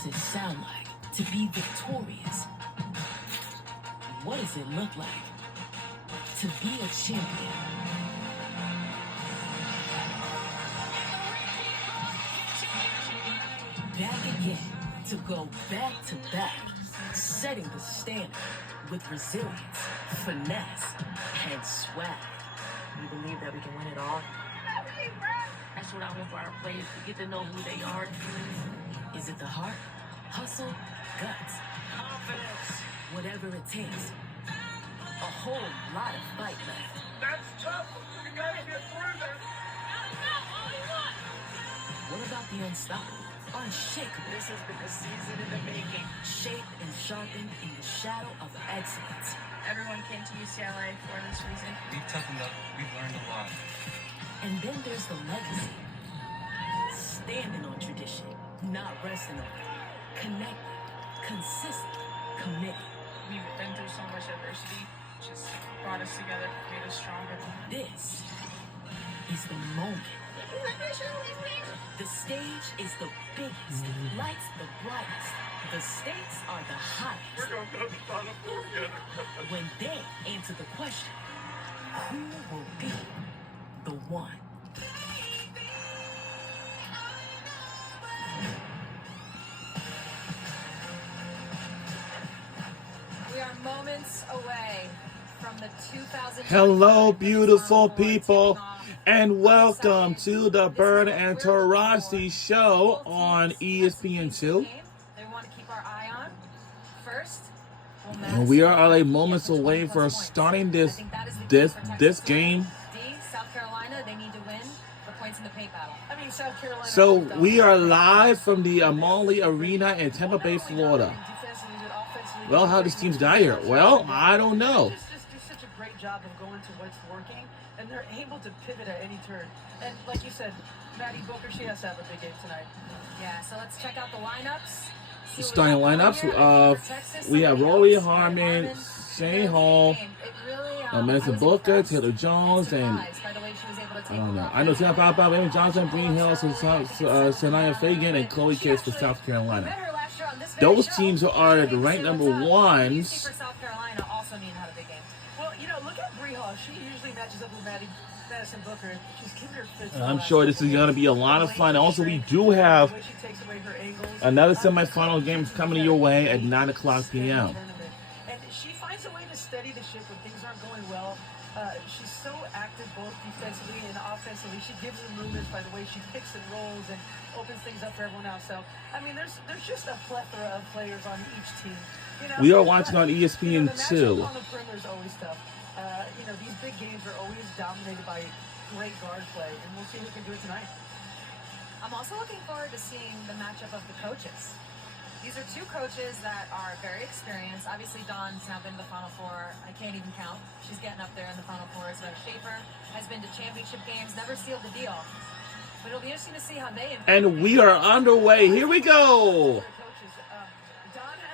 does it sound like to be victorious? What does it look like to be a champion? Back again to go back to back, setting the standard with resilience, finesse, and swag. We believe that we can win it all. That's what I want for our players, to get to know who they are. Is it the heart, hustle, guts, confidence? Whatever it takes. A whole lot of fight left. That's tough. We gotta get through this. What about the unstoppable, unshakable? This has been a season in the making. Shaped and sharpened in the shadow of excellence. Everyone came to UCLA for this reason. We've toughened up. We've learned a lot. And then there's the legacy. Standing on tradition, not resting on it. Connected, consistent, committed. We've been through so much adversity, just brought us together, made us stronger. This is the moment. The stage is the biggest, lights the brightest, the stakes are the highest. We're gonna go to the Final Four together. When they answer the question, who will be the one? We are moments away from the 2000. Hello, beautiful people, and welcome to the Bird and Taurasi show on ESPN2. They want to keep our eye on first. And we are like moments away from starting this game. South Carolina, they need to win the points in the paint battle. I mean, South Carolina. So we are live from the Amalie Arena in Tampa Bay, Florida. Well, how does teams die here? Well, I don't know. Just do such a great job of going to what's working, and they're able to pivot at any turn. And like you said, Maddie Booker, she has to have a big game tonight. Yeah, so let's check out the lineups. The starting lineups, we have Rory Harmon, Shane Hall, Madison Booker, Taylor Jones, and I don't know. I know Sam Papa, Raymond Johnson, Breen Hill, Sanaya Fagan, and Chloe Case for South Carolina. Those teams are the ranked number ones. For South Carolina also need to have a big game. Well, you know, look at Bree Hall. She usually matches up with Madison Booker. She's giving her fits. I'm sure this is going to be a lot of fun. Also, we do have another semifinal game coming your way at 9 o'clock p.m. And she finds a way to steady the ship when things aren't going well. She's so active both defensively and offensively. She gives them movements by the way she picks and rolls and opens things up for everyone else. So, I mean, there's just a plethora of players on each team. You know, we are watching on ESPN2. The matchup on the perimeter is always tough. You know, these big games are always dominated by great guard play, and we'll see who can do it tonight. I'm also looking forward to seeing the matchup of the coaches. These are two coaches that are very experienced. Obviously, Dawn's now been to the Final Four. I can't even count. She's getting up there in the Final Four. So Schaefer has been to championship games, never sealed the deal. But it'll be interesting to see how they impact. And we are underway. Here we go.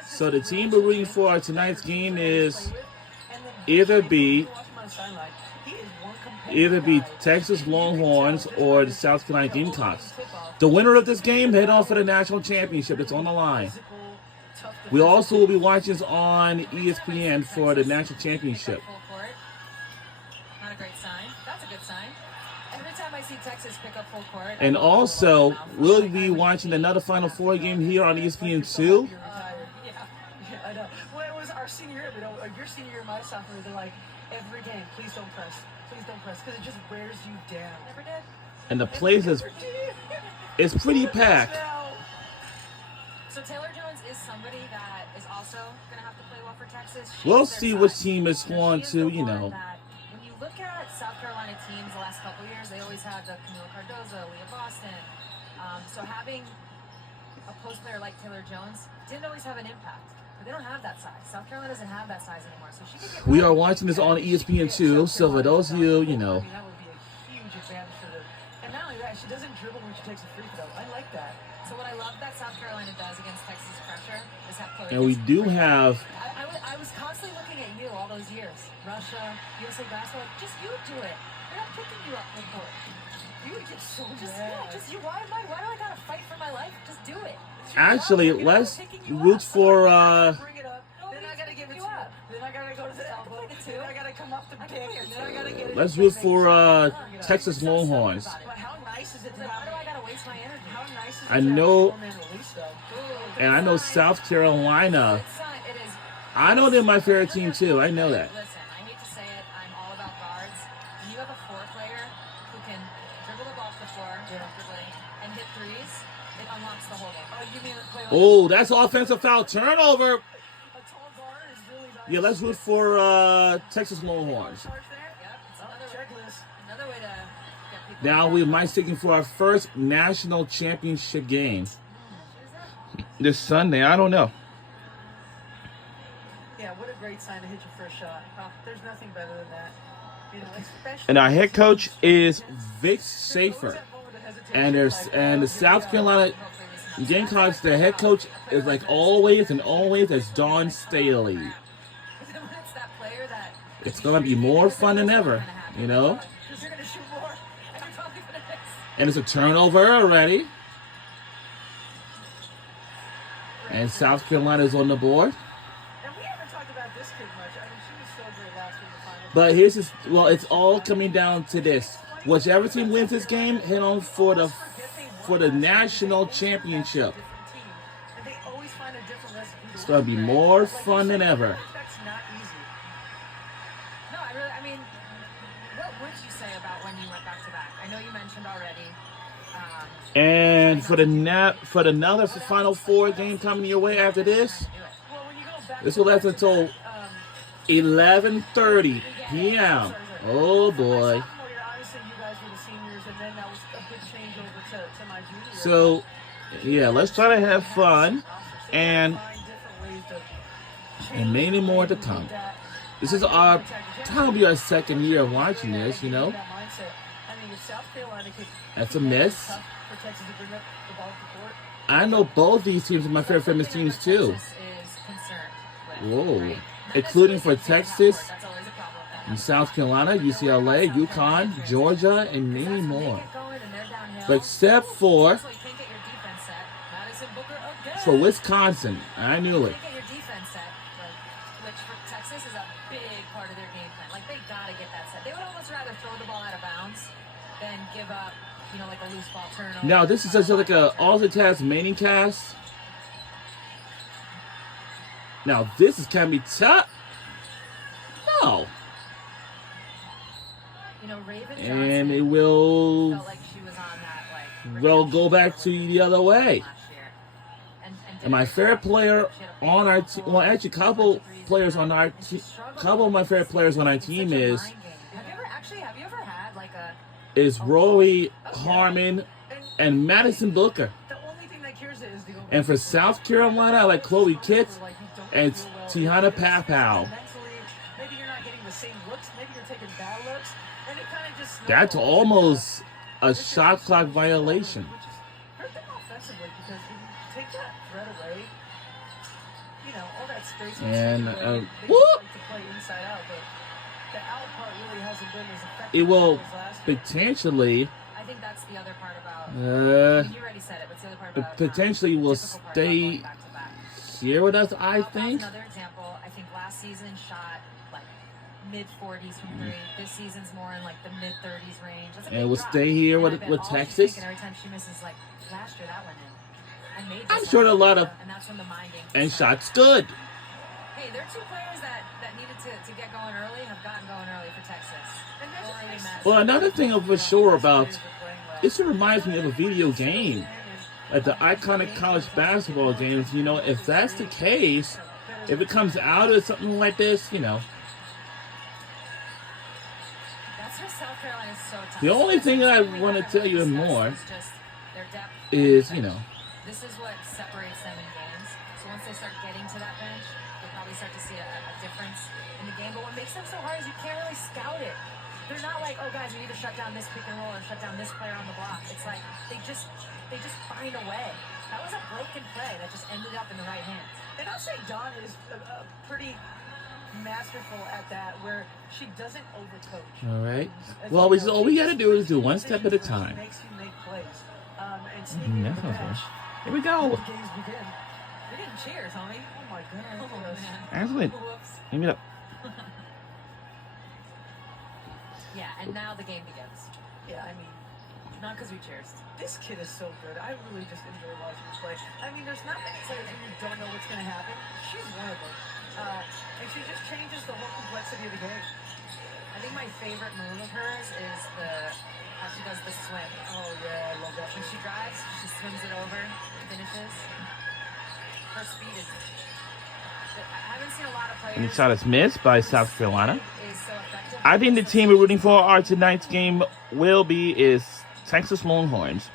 So the team we're rooting for tonight's game is either be Texas Longhorns or the South Carolina Gamecocks. The winner of this game head on for the national championship. It's on the line. We also will be watching this on ESPN for the national championship. Not a great sign. That's a good sign. Every time I see Texas pick up full court. And also, we'll be watching another Final Four game here on ESPN2. I know. Well, it was our senior year, but your senior year, my sophomore, they're like, every game, please don't press. Please don't press, because it just wears you down. Never did. And the place is pretty packed. So Taylor Jones is somebody that is also going to have to play well for Texas. We'll see which team is going to, you know. When you look at South Carolina teams the last couple of years, they always had the Camila Cardozo, Leah Boston. So having a post player like Taylor Jones didn't always have an impact. But they don't have that size. South Carolina doesn't have that size anymore. So she could get we are watching this on ESPN2, so for those of you, you know. That would be a huge advantage for them. And not only that, she doesn't dribble when she takes a free throw. I like that. So what I love that South Carolina does against Texas pressure is have Chloe. And we do have. I was constantly looking at you all those years. Russia, USA basketball, just you do it. They're not picking you up before. You would get so just you. Why do I gotta fight for my life? Just do it. It's Actually, let's root for Bring it up. Then I gotta give it to you. Then I gotta go to the elbow. Then I gotta come off the pick. And then I gotta get it. let's root for Texas Longhorns. But how nice is it to Why have? do I gotta waste my energy? How nice is it I to have know- a four-man release, though? And I know South Carolina. It is. I know they're my favorite team too. I know that. Listen, I hate to say it, I'm all about guards. When you have a floor player who can dribble the ball off the floor comfortably and hit threes, it unlocks the whole game. Oh, you mean play like Oh, that's offensive foul turnover. a tall guard is really nice. Yeah, let's root for Texas Longhorns. Charge there? Yep, it's Oh, checklist. another way to get people. Now we might sticking for our first national championship game this Sunday. I don't know. Yeah, what a great sign to hit your first shot. There's nothing better than that. You know, especially And our head coach is Vic Safer. that moment of hesitation, And the South Carolina Gamecocks, their head coach is like always and always as Dawn Staley. It's that player that It's gonna be more fun than ever, you know. because you're going to shoot more. and you're probably gonna miss. And it's a turnover already. And South Carolina's on the board. And we haven't talked about this kid much. I mean, she was so great last year in the finals. But here's this, well, it's all coming down to this. Whichever team wins this game, head on for the national championship. Different team. And they always find a different recipe to It's gonna be more fun than ever. That's not easy. No, I mean, what would you say about when you went back to back? I know you mentioned already. And for another Final Four game coming your way after this, Well, when you go back this will last until 11:30 p.m. Oh boy. sophomore year, obviously you guys were the seniors, and then that was a big changeover to my junior year. So, yeah, let's try to have fun and Find different ways to and many more to come. This is our probably our second year of watching this, you know. That mindset. I mean, if South Carolina could That's a miss. tough for Texas to bring up the ball to the court. I know both these teams are my favorite famous teams too. Texas is concerned with, Whoa. right? Not Including for necessarily Texas, That's always a problem with that. and South Carolina, UCLA, UConn, Georgia, and many When they more. get going and they're downhill, But except for that's why you can't get your defense set. Madison Booker again. for Wisconsin, I knew it. You can't get your defense set, which for Texas is a big part of their game plan. Like, they gotta get that set. They would almost rather throw the ball out of bounds than give up, like a loose ball turnover. Now this is just like a all-the-cast main cast. Now this is can be tough. No. Raven And it Johnson will felt like she was on that, well go back to the other way. last year. And my favorite player on our team, well actually couple players on our team, couple of my favorite players on our team is Have you ever had like a is Rory Harmon and Madison Booker. The only thing that cures it is the overall. And for South Carolina, I like Chloe Kitts Like, you don't and feel well. Tiana Papow. Mentally, maybe you're not getting the same looks. Maybe you're taking bad looks, and it kind of just. That's snowballs. almost a shot clock violation. Which is hurt them offensively because if you take that threat away, all that space. And, they whoop! like to play inside out, but the out part really hasn't been as effective. It will as last year. potentially, I think that's the other part about you already said it, but the other part about potentially will difficult part about stay going back-to-back. here with us, I Papa's think. Another example, I think last season shot like mid 40s from three. This season's more in like the mid 30s range. That's a And big will drop. stay here And I with bet all she's Texas. thinking every time she misses, like last year that went in. I made I'm this sure up. a lot of and that's when the mind games and start. shots good. Hey, there are two players that needed to get going early have gotten going early for Texas. Rory and Madison. Well, another thing I'm for sure about Players are playing well. this reminds me of a video game, like the iconic college basketball games. If that's the case, if it comes out of something like this, That's where South Carolina is so tough. the only thing I want to tell you more Is just their depth. is, This is what separates them in games. So once they start getting to that bench, you'll probably start to see a difference in the game. But what makes them so hard is you can't really scout it. They're not like, oh guys, we need to shut down this pick and roll or shut down this player on the block. It's like they just find a way. That was a broken play that just ended up in the right hands. And I'll say Dawn is pretty masterful at that, where she doesn't overcoach. all right. As Well, you all know, we she got to do is do one just step at a time. Makes you make plays. And speaking that of the sounds bench, Here we go. The games begin. We didn't cheer, Tommy. Oh my God. Oh, man. Excellent. Whoops. Give me up. Yeah, and now the game begins. Yeah, I mean, Not because we cheers. this kid is so good. I really just enjoy watching her play. I mean, there's not many players who don't know what's going to happen. She's one of them. And she just changes the whole complexity of the game. I think my favorite move of hers is how she does the swim. Oh, yeah, I love that. When she drives, she swims it over, finishes. Her speed is. I haven't seen a lot of players. And the shot is missed by South Carolina. Is so effective. I think the team we're rooting for our tonight's game is Texas Longhorns.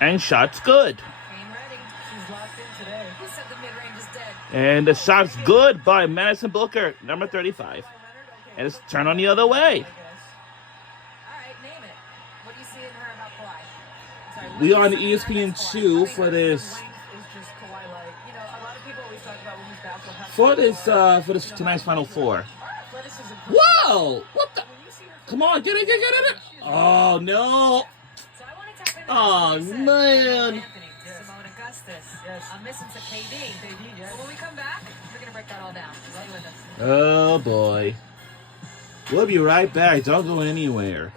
And shot's good. Game ready. She's locked in today. Who said the mid-range is dead? And the shot's good by Madison Booker, number 35. And it's turned on the other way. All right, name it. What do you see in her about Kawhi? Sorry, what We do are on you the see in her against Kawhi? ESPN2 for this. Length is just Kawhi-like. You know, a lot of people always talk about women's basketball. For this tonight's Final Four. Our athleticism. Whoa! What the? When you see her Come on, get it! Oh no! So I want to tap into Oh, this. man. Anthony, Simone Augustus. Yes. I'm missing some KD. KD, yes. So when we come back, we're going to break that all down. Stay with us. Oh boy. We'll be right back. Don't go anywhere.